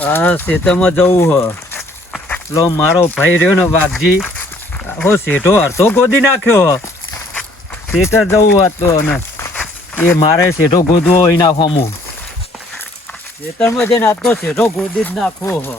આ શેતરમાં જવું હ. લો મારો ભાઈ રહ્યો ને વાઘજી. હો શેઠો અડધો ગોદી નાખ્યો હ. ખેતર જવું હતું ને એ મારે શેઠો ગોદવો હોય નાખો હું ખેતરમાં જઈને આજ તો શેઠો ગોદી જ નાખવો હો.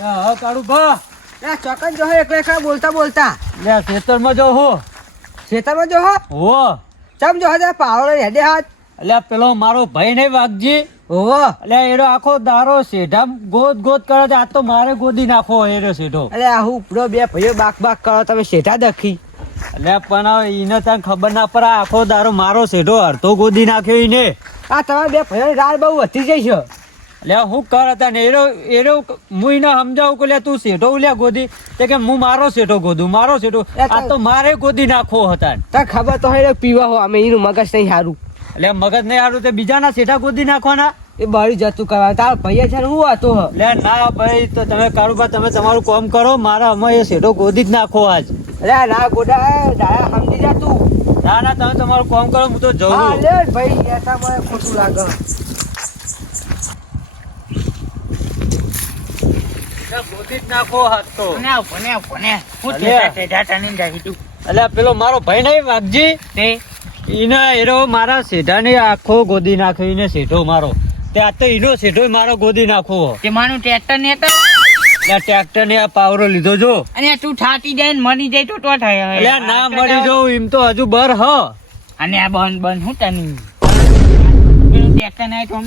હા કાળું ભા ચોકન જો હે એકલા એકલા બોલતા બોલતા. લે ખેતરમાં જો હો. ખેતરમાં જો હો? હો. ચમ જો હે પાવડો હેડે હાથ. એટલે પેલો મારો ભાઈ નહીં વાઘજી? ઓહો. એટલે એનો આખો દારો શેઢા ગોદ ગોદ કરે છે. આ તો મારે ગોદી નાખો એનો સેઢો અરે આ હું ઉપડો બે ભાઈઓ બાક બાક કરો તમે સેઠા દખી. એટલે પણ એને તને ખબર ના પડે આખો દારો મારો સેઢો અડધો ગોદી નાખ્યો એને આ તમારા બે ભાઈઓ રાડ બહુ વધી જઈ છે. એટલે હું કર હતા ને એરો એરો હું એને સમજાવું કે લે તું સેઠો લે ગોદી? તે કે હું મારો શેઠો ગોદું મારો શેઠો આ તો મારે ગોદી નાખવો હતા. તને ખબર તો હે પીવા હો અમે એનું મગજ નહીં સારું એટલે મગજ નહીં હારું તે બીજાના શેઠા ગોદી નાખવાના? એ બળી જતું કરવા. તાર ભાઈ છે ને હું હતો એટલે ના ભાઈ તો તમે કારુબા તમે તમારું કામ કરો મારા અમે એ શેઠો ગોદી જ નાખો આજ. અરે ના ગોડા ડાયા સમજી જા તું. ના ના તમે તમારું કામ કરો હું તો જઉં હા લે ભાઈ એસા મને ખોટું લાગે. ગોદી જ નાખો હાથ તો. હું ટેટા ટેટા એટલે પેલો મારો ભાઈ નહીં વાઘજી? તે ઈને એરો મારા શેઠાને આખો ગોદી નાખ્યો એને શેઠો મારો. તે આ તો એનો શેઠો મારો ગોદી નાખવો. તે મારું ટ્રેક્ટર ને હતા ટ્રેક્ટર ને આ પાવરો લીધો જો. અને તું ઠાટી જાય ને મરી જાય તો તો થાય એટલે ના મળી જવું એમ તો હજુ બર હ. અને આ બંધ બંધ હું તની? ટ્રેક્ટર ને તો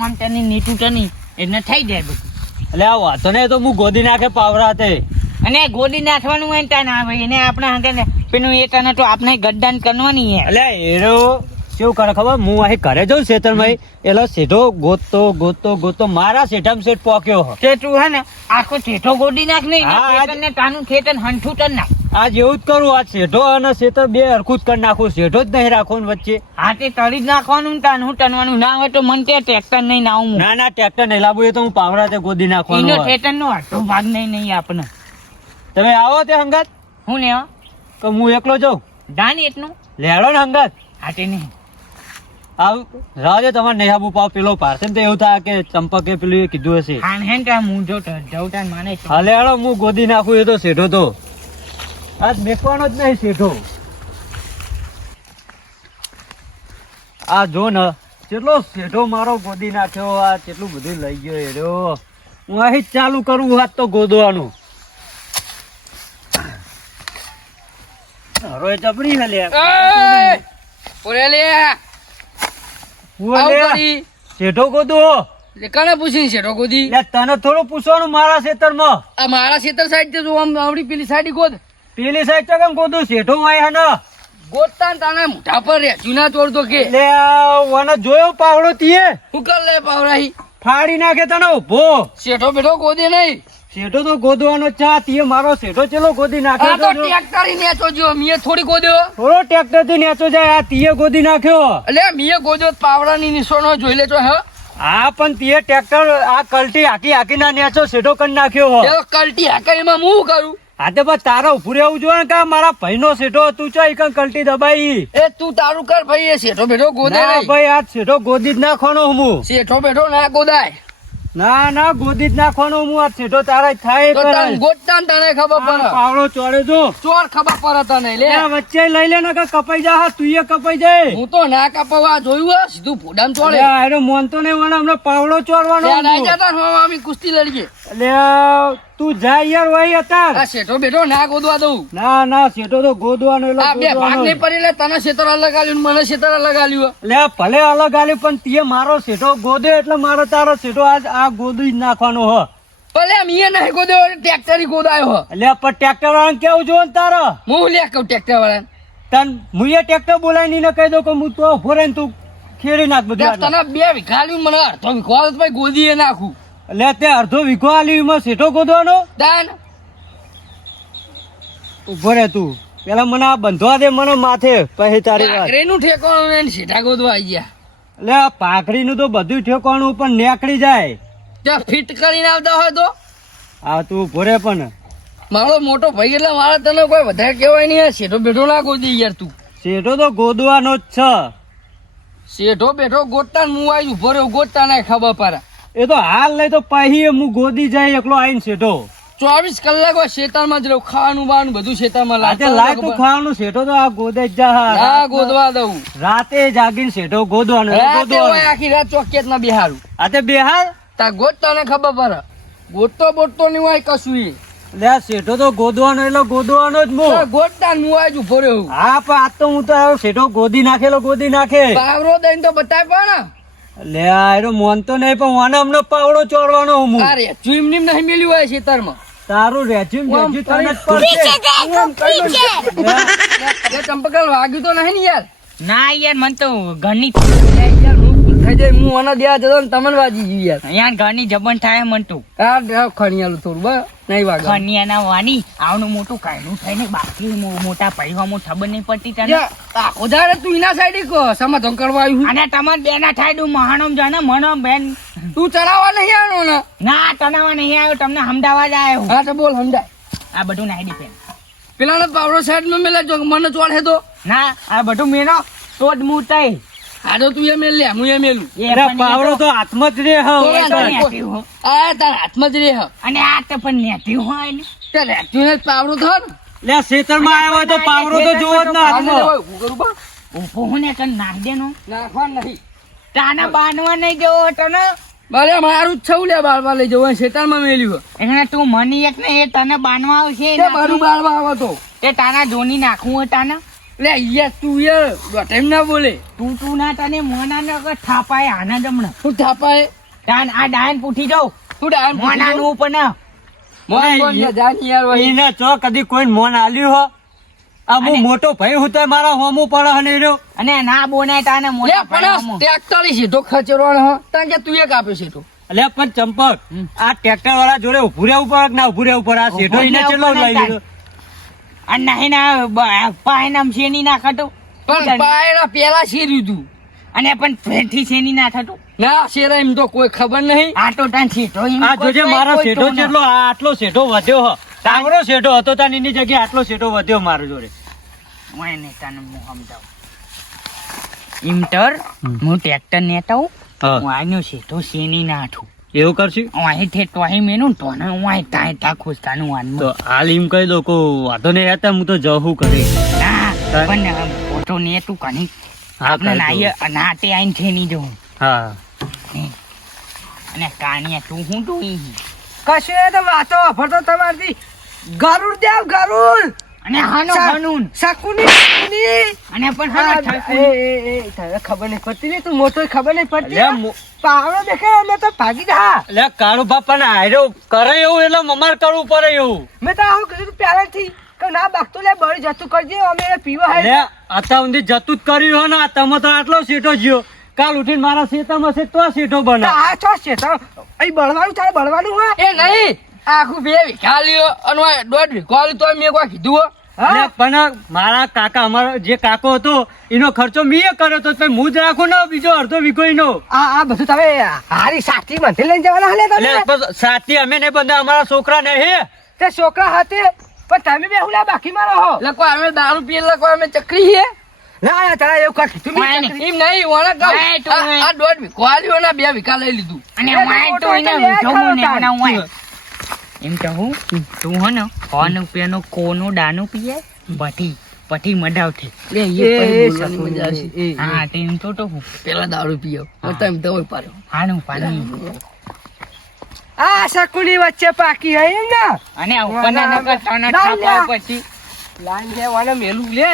આમ તની નીચું તની એટલે થઈ જાય બધું. એટલે આ વાતો ને તો હું ગોદી નાખે પાવરા તે. અને ગોદી નાખવાનું હોય ને ના ભાઈ એને આપણે હંગે પેલું એ તને તો આપણે ગદ્દાન કરવાની હે. એટલે એરો શું કરે ખબર? હું અહીં ઘરે જઉં શેતરમાં એટલે સીધો ગોતતો ગોતતો ગોતતો મારા શેઠામાં શેઠ પોક્યો તે તું હે ને આખો ઠેઠો ગોડી નાખ નહીં ને તાનું ખેતર હંઠું તર નાખ. આજ એવું જ કરું આ શેઠો અને શેતર બે હરખું જ કરી નાખું શેઠો જ નહીં રાખો વચ્ચે. હા તે તળી જ નાખવાનું તાન તાનું ટનવાનું ના હોય તો મને તે ટ્રેક્ટર નહીં નાવું ના ના ટ્રેક્ટર નહીં લાવું એ તો હું પાવરા તે ગોદી નાખવાનું. ખેતર નો અડધો ભાગ નહીં નહીં આપણે તમે આવો તે હંગાત? હું ને કે હું એકલો જઉં. દાન એટલું? લેડો ને હંગાત? હાટે નહીં. આવ રાજો તમારે નેહા આપવું પાવ પેલો પાર્સલ તો એવું થાય કે ચંપકે પેલું કીધું હશે. હાન હેન તા હું જો જવટા માને છે. હા લેડો હું ગોદી નાખું એ તો શેઠો તો. આ મેકવાનો જ નહીં શેઠો આ જો ને કેટલો શેઠો મારો ગોદી નાખ્યો આ કેટલું બધું લઈ ગયો એ રહ્યો હું અહીં જ ચાલુ કરું હાથ તો ગોદવાનું. હરોય જબરી હે લે. હું લે. શેઠો ગોદો કને પૂછીને શેઠો ગોદી. લે તને થોડું પૂછવાનું મારા ખેતરમાં. આ મારા ખેતર સાઈડ તે જો આમ આવડી પેલી સાઈડ ગોદ. પેલી સાઈડ તો કેમ ગોદું? શેઠો વાય હે ને. ગોદતા ને તાને મોઢા પર રે જૂના તોડતો કે. લે વને જોયો પાવડો તીએ? હું કર લે પાવડાઈ ફાડી નાખે તને ઊભો શેઠો બેઠો ગોદે નહીં. શેઠો તો ગોદવાનો ચા તીએ મારો શેઠો ચેલો ગોદી આ તો નાખ્યો તો જો. ટ્રેક્ટર નેચો જો મીએ થોડી ગોદ્યો. થોડો ટ્રેક્ટરથી નેચો જાય આ તીએ ગોદી નાખ્યો. એટલે મીએ ગોદ્યો પાવડાની નિશાનો જોઈ લેજો હે. આ પણ તીએ ટ્રેક્ટર આ કલટી હાકી હાકી ના નેચો શેઠો કરી નાખ્યો હો. કલટી એમાં હું કરું? આ તો બસ તારા ઉભું રહેવું જોઈએ કે મારા ભાઈ નો શેઠો તું ચો એક કલટી દબાઈ? એ તું તારું કર ભાઈ એ શેઠો બેઠો ગોદે ભાઈ આ શેઠો ગોદી જ નાખવાનો હું. શેઠો બેઠો ના ગોદાય. ના ના ગોદી જ નાખવાનો હું આ સીધો તારા થાય તો. તને ગોદતા તને ખબર પડે. પાવડો ચોરે જો. ચોર ખબર પડે તને લે. આ વચ્ચે લઈ લે ને કે કપાઈ જા હા તું કપાઈ જાય. હું તો ના કપાવા જોયું હે, સીધું ફોડામ ચોડે અલ્યા, આયરો મોનતો નહીં મને હમણાં પાવડો ચોરવાનો ના. જતા ને અમે કુસ્તી લડીએ અલ્યા, તું જા યાર વહી હતા આ શેઠો બેઠો ના ગોદવા દઉં. ના ના શેઠો તો ગોદવાનો એટલે આ બે ભાગ નહીં પડી લે તને શેતર અલગ આલ્યું મને શેતર અલગ આલ્યું અલ્યા, ભલે અલગ આલ્યું પણ તે મારો શેઠો ગોદે એટલે મારો તારો શેઠો આજ આ ગોદી જ નાખવાનો હ. ભલે મીએ નહીં ગોદ્યો ટ્રેક્ટર ગોદાયો હો. એટલે પણ ટ્રેક્ટર વાળાને કેવું જો ને તારે? હું લે કહું ટ્રેક્ટર વાળાને તન મુએ ટ્રેક્ટર બોલાવી ને કહી દઉં કે હું તો ફોરેન તું ખેડી નાખ બધું તને બે વીઘા મને અડધો વીઘો આલ્યો તો ભાઈ ગોદીએ નાખું. એટલે તે અડધો વીઘો આલી એમાં શેઠો ગોધવાનો દાન. ઊભો રહે તું. પેલા મને આ બંધવા દે મને માથે પછી તારી વાત. રેનું ઠેકાણું ને શેઠા ગોધવા આવી ગયા. એટલે આ પાઘડીનું તો બધું ઠેકાણું પણ નેકડી જાય. ત્યાં ફિટ કરીને આવતા હોય તો? આ તું ઊભો રહે પણ. મારો મોટો ભાઈ એટલે મારે તને કોઈ વધારે કહેવાય નહીં સેઠો શેઠો બેઠો ના ગોદી યાર તું. શેઠો તો ગોદવાનો જ છે. શેઠો બેઠો ગોતતા હું આવી ઊભો રહ્યો ગોતતા ના ખબર પડે એ તો હાલ લઈ તો પહી હું ગોદી જાય એકલો આવીને શેઠો ચોવીસ કલાક હોય શેતાનમાં જ રહું. ખાવાનું બાવાનું બધું શેતામાં આજે લાય તું ખાવાનું શેઠો તો આ ગોદે જ જા હા ગોદવા દઉં. રાતે જાગીને શેઠો ગોદવાનો રાતે હોય આખી રાત ચોકેટ ના બિહારું. આતે બિહાર? તા ગોદ ને ખબર પડે. ગોટતો બોટતો નહીં હોય કશું એ લે શેઠો તો ગોદવાનો એટલે ગોદવાનો જ મો. નું ને હું આવી ઊભો રહ્યો હા પણ આજ તો હું તો શેઠો ગોદી નાખેલો ગોદી નાખે. પાવરો દઈને તો બતાય પણ. લે આ એનો મોનતો નહીં પણ મને અમને પાવડો ચોરવાનો હું. અરે નીમ નહીં મેલ્યું હોય ખેતરમાં. તારું રેચ્યું આમ તને જ પડશે. ચંપકલ વાગ્યું તો નહીં ને યાર? ના યાર મને તો ઘરની હું હું આના દેવા જતો ને તમને વાજી ગયું યાર. યાર ઘરની જબન થાય મન તો આ ખણિયાલું થોડું બસ નહીં વાગે વાની આવનું મોટું કાયનું થઈને બાકી મોટા પૈસામાં ખબર નહીં પડતી તને. આખો તું એના સાઈડે સમાધાન કરવા આવ્યું અને તમાર બેના થાય દઉં મહાણમ જાણે મનો બેન. તું ચડાવવા નહીં આવ્યો ને? ના તનાવા નહીં આવ્યો તમને અમદાવાદ આવ્યો હા. તો બોલ સમજાય આ બધું નાઈ ડિપેન્ડ પેલા પાવડો સાઈડ મેલા જો મને ચોળે તો ના આ બધું મેનો તો જ હું તઈ હા તું એ મેલ લે હું એમ મેલું એ અરે પણ પાવડો તો હાથમાં જ રે હ તો. આ તાર હાથમાં જ રે હ. અને આ તો પણ નેતી હોય ને. તે રેતું ને પાવડો થયો લે લે ખેતરમાં આવ્યો તો પાવડો તો જોવો જ ના હાથમાં. હું કરું બા? ઊભો હું ને કન નાખ દેનો. નાખવા નહીં. તાના બાંધવા નહીં જવો ને. મારે મારું જ છવું લે બાળવા લઈ જવું. શેતાનમાં મેલ્યું એને તું મની એક ને એ તને બાંધવા આવશે તે મારું બાળવા આવો તો. તે તાના જોની નાખવું હતા તાને. લે યાર તું યાર ટાઈમ ના બોલે. તું તું ના તને મોના ને કર થાપાય આના જમણા તું થાપાય? તાન આ ડાયન પૂછી જાઉં તું ડાયન મોનાનું ઉપર ના મોન ને જાન યાર વહી. એને ચો કદી કોઈ મોન આલ્યું હો. આ હું મોટો ભાઈ હું તો મારા હોમું પડે હને રહ્યો. અને ના બોને તાને મોટા ટેક્ટર પાડવામાં. તો સીધો ખચરવાનો હ. તાન કે તું એક આપ્યો તો એટલે પણ ચંપક આ ટ્રેક્ટર વાળા જોડે ઉભું રહેવું પડે ના ઉભું રહેવું પડે? આ સેઠો ઉભું ચેલો લઈ લીધો. અને નહીં ના બ- શેની ના પણ પાયના પેલા શેર્યું તું. અને પણ ફેરથી શેની ના થતું ના શેરા એમ તો કોઈ ખબર નહીં. આ તો તાન આ જોજે મારો શેઠો જેટલો આટલો શેઠો વધ્યો હ. તાવરો શેઠો હતો તાન એની જગ્યાએ આટલો શેઠો વધ્યો મારો જોડે. હું એને તને હું સમજાવું. ઇમટર હું ટ્રેક્ટર નેતાવું હું. આનો શેઠો શેની ના હાથું એવું કરશું? અહીં તો અહીં મેનું તો ને હું અહીં તાય તા ખુશતાનું વાન તો હાલ એમ કહી દો કો વાંધો નહીં હતા હું તો જહું કરી ના પણ ફોટો ને તું કની. આપણે ના તે નાઈએ આઈને છે નહીં જવું હા. અને કાનિયા તું હું તું. કશું તો વાતો ફરતો તમારી ગરુડ દેવ ગરુડ! અને હાનો હનુન. શકુની શકુની. અને પણ હા, હાનો એ ઠાકુર. એ એ તને ખબર નહીં પડતી ને તું મોટો ખબર નહીં પડતી? અલ્યા પાવડો દેખાય એટલે તો ભાગી જા. લે કાળુ બાપા ને આયરો કરે એવું એટલે મમાર કરવું પડે એવું. મેં તો આવું કીધું પહેલાથી કે ના બાકતું લે બળ જતું કરજે અમે પીવા હે લે અત્યાર સુધી જતું જ કર્યું હો ને આ તમે તો આટલો સીટો જ્યો કાલ ઉઠીને મારા શેતામાં છે તો સીટો બને. આ છો છે તો અહીં બળવાનું તારે બળવાનું હોય. એ નહીં આખું બે વીઘા લ્યો અને દોઢ વીઘો તો મેં કોઈ કીધું હો. હા એટલે પણ મારા કાકા અમારો જે કાકો હતો એનો ખર્ચો મીએ કર્યો તો પછી હું જ રાખું ને બીજો અડધો વીઘો એનો. આ આ બધું તમે હારી સાચી મંથે લઈને જવાના હાલે તમે? સાથી અમે ને બધા અમારા છોકરા ને હે. તે છોકરા હાથે પણ તમે બે હુલા બાકી મારો હો. લખો અમે દારૂ પીએ લખો અમે ચકરી છીએ? ના ના તારા એવું કર. તું એમ નહીં ઓણા ગાવ આ- દોઢ આલ્યું બે વિકા લઈ લીધું. અને વાય તો એને એટલે ને. એમ તો હું તું હો ને કોનું પેનું કોનું દાનું પીએ પછી પછી લે એ, મજા આવશે. એ. હા તેમ તો તો હું. પેલા દારૂ પીયો. તમે તો પાડ્યો હાનું પાણી. આ શકુની વચ્ચે પાકી હે એમ ને? અને ઉપરના નકર તને ના, થાપાય પછી. લાઈન છે વાને મેલું લે.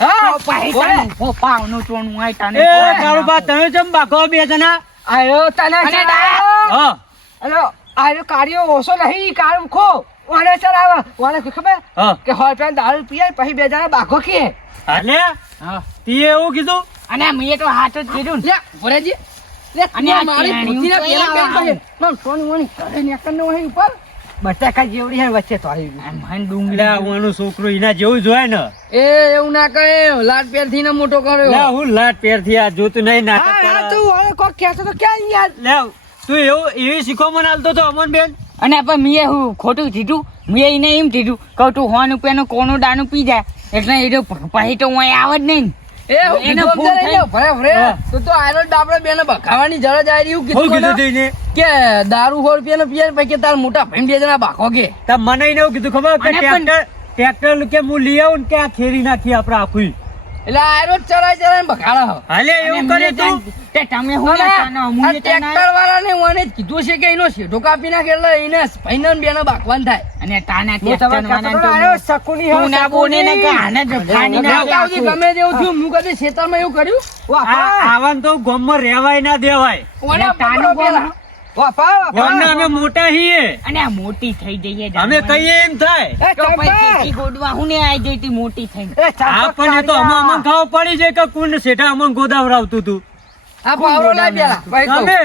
હા પૈસા ઓ પાવનું ચોણું હોય તને એ કોણ બા તમે જમ બાકો બે જણા? આયો તને હા. અલો આયો કાર્યો ઓછો નહીં કાળું ખો વાને ચડાવે વાને કોઈ ખબર? કે હોય પેન દારૂ પીએ પછી બે જણા બાઘો કે અલે તી એવું કીધું? અને મેં તો હાથ જ કીધું લે ભરેજી. લે અને આ મારી બુદ્ધિના પેલા પેન પર મમ સોની મોની કરે ને એકને હોય ઉપર. બટાકા જેવડી હે વચ્ચે તો આવી મન એટલે ઓનો છોકરો એના જેવું જોય ને. એ એવું ના કહે લાટ પેરથી મોટો લે કર્યો હું લાટ પેરથી આ જોતું નહીં નાટક કરે હા તું હવે કોઈ કહેતો તો ક્યાં યાર લે તું એવું એવી શીખવા મને હાલતો હતો અમન બેન. અને આપણે મેં હું ખોટું કીધું. મેં એને એમ કીધું કહું તું હોન પેનું કોનું દાનું પી જાય. એટલે એ તો પછી તો હું આવે જ નહીં મને એવું કીધું ખબર? ટ્રેક્ટર કે હું લઈ આવું કે આ ખેરી નાખી આપડે આખું એટલે આયરો જ ચરાય ચરાય બખાડા હો. હાલે એવું કરે તું? તે તમે હું ના હું આ એ ત્યાં ના- ટ્રેક્ટર વાળાને મને જ કીધું છે કે એનો શેઢો કાપી નાખે એટલે એને ભાઈને ને બેને બાકવાન થાય. અને તાના ટ્રેક્ટર વાળાને તો આયો સકુની હું ના બોને ને આને જ ફાડી ના ત્યાં ગમે દેવું છું હું કદી ખેતરમાં એવું કર્યું? આવાન તો ગામમાં રહેવાય ના દેવાય. ઓને તાનું. બોલ. અમે મોટા છીએ. અને આ મોટી થઈ જઈએ અમે કહીએ એમ થાય. ગોડવા હું ને આઈ જઈતી મોટી થઈ આપણને તો અમને કાઢ્યા. અમને પડી જાય કે કુંડ શેઠા અમને ગોદાવરાવતું તું આ પાવરો. તમે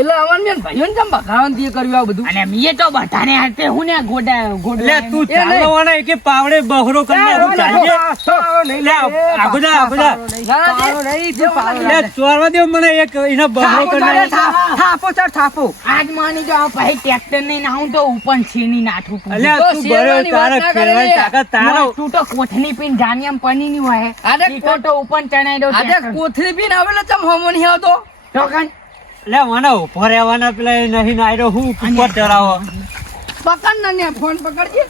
એટલે અમન મેં ભાઈઓને કેમ બગાવવાનું તે કર્યું આ બધું? અને મીએ તો બધાને હાથે હું ને ગોડા ગોડા લે તું. ચાલવાના કે પાવડે બહરો કરી ઓલે ચાલીએ લે, આગુદા, આગુદા. ના, ના, પાવડો નહીં, તું પાવડો ચોરવા દે મને એક એના બહરો કરી થાપો ચાર થાપો. આજ માની જો આ ભાઈ ટ્રેક્ટર નહીં નાહું તો ઉપન છીની નાઠું અલ્યા તો બરો તારે ના લે. તાકાત તારો. તું તો કોઠની પીન જાનિયામ પની ની હોય. ઈ તો તો ચણાઈ દો આજે કોથળી પીન આવેલો ચમ હોમો નહીં આવતો? લે મને ઊભો રહેવાના પેલા નહીં નાયરો હું ઉપર ચડાવો પકડ ના ને ફોન પકડજે.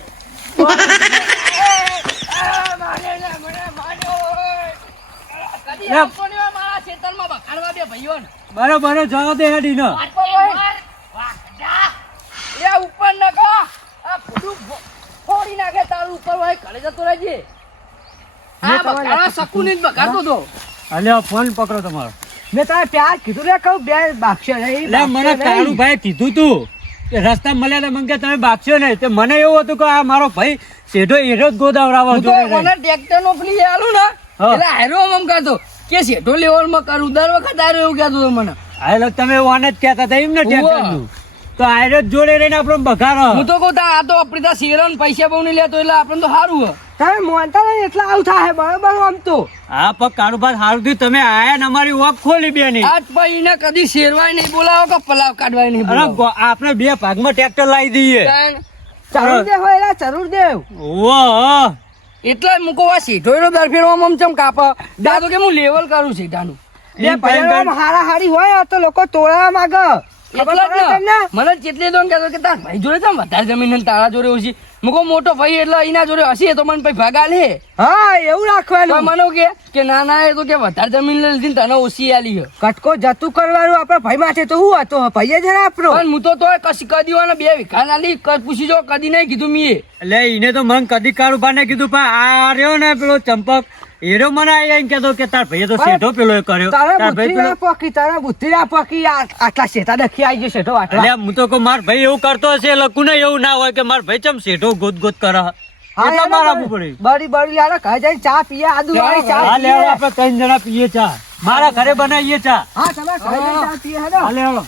બરોબર જવા દે હેડી ન. ઉપર નાખો. આ ફોડી નાખે તારું ઉપર હોય ઘરે જતો રહેજે. શકું નહીં જ તો. અલ્યા ફોન પકડો તમારો. મેં તારે પ્યાર કીધું લે કહું બે બાગશે નહીં, મને. કાળુભાઈ કીધું તું કે રસ્તા મળ્યા તા મને તમે બાગશો નહીં તે મને એવું હતું કે આ મારો ભાઈ શેઠો એરો જ ગોદાવરાવો હતો મને ટ્રેક્ટર નો પેલી આલું ને. એટલે હારો મમ કહેતો કે શેઠો લેવલમાં કરું દર વખત હારો એવું કહેતો હતો મને હા, એટલે તમે વાને જ કહેતા હતા એમ ને ટ્રેક્ટરનું. તો આયરો જોડે રહીને આપણો બગાડો હું તો કહું આ તો આપણી ત્યાં શેરો ને પૈસા બહુ નહીં લેતો એટલે આપણને તો સારું હોય. તમે માનતા નહીં એટલે આવું થાય બરોબર આમ તો. હા પણ કારોબાર સારું થયું તમે આયા ને અમારી ઓપ ખોલી બેની. આજ પછી એને કદી શેરવાય નહીં બોલાવો કે પલાવ કાઢવાય નહીં અરે આપણે બે ભાગમાં ટ્રેક્ટર લાવી દઈએ. તાણ. દેવ હોય એટલે જરૂર દેવ ઓહો એટલે મૂકો આ સીધો એનો દર ફેરવામાં આમ ચમ કાપ. દાદો કે હું લેવલ કરું સીધાનું? બે ભાઈ હારા હારી હોય તો લોકો તોડવા માંગે. મને જેટલી તો કહેતો કે તાર ભાઈ જોડે તમે વધારે જમીન ને તારા જોડે ઓછી. મૂકો મોટો ભાઈ એટલે એના જોડે હશે તો મને ભાઈ ભાગા લે હા એવું રાખવાનું. મને કે કે ના ના એ તો કે વધારે જમીન લીધી તને ઓછી આલી કટકો જતું કરવાનું આપણા ભાઈ માટે તો હું હતો ભાઈ જ આપણો પણ હું તો તો કશી કદી ને બે વીઘા ના લી પૂછી જો કદી નહીં કીધું મીએ એટલે એને તો મને કદી કાળુભાઈ ને કીધું પણ આ રહ્યો ને પેલો ચંપક એરો મને આયા એમ કેતો કે તાર ભાઈ તો શેઠો પેલો એ કર્યો. તારા ભાઈ પેલો પકી તારા બુદ્ધિ ના પકી આટલા શેઠા દખી આવી જશે તો આટલા. અલ્યા હું તો કો માર ભાઈ એવું કરતો હશે લખું ને એવું ના હોય કે માર ભાઈ ચમ શેઠો ગોત ગોત કરે? હા, એટલે યાર, ઘરે જઈને ચા પીએ આદુ વાળી ચા હા લે આપણે ત્રણ જણા પીએ ચા. મારા ઘરે બનાવીએ ચા. હા તમે ઘરે ચા પીએ હેડો હા લે હાલો.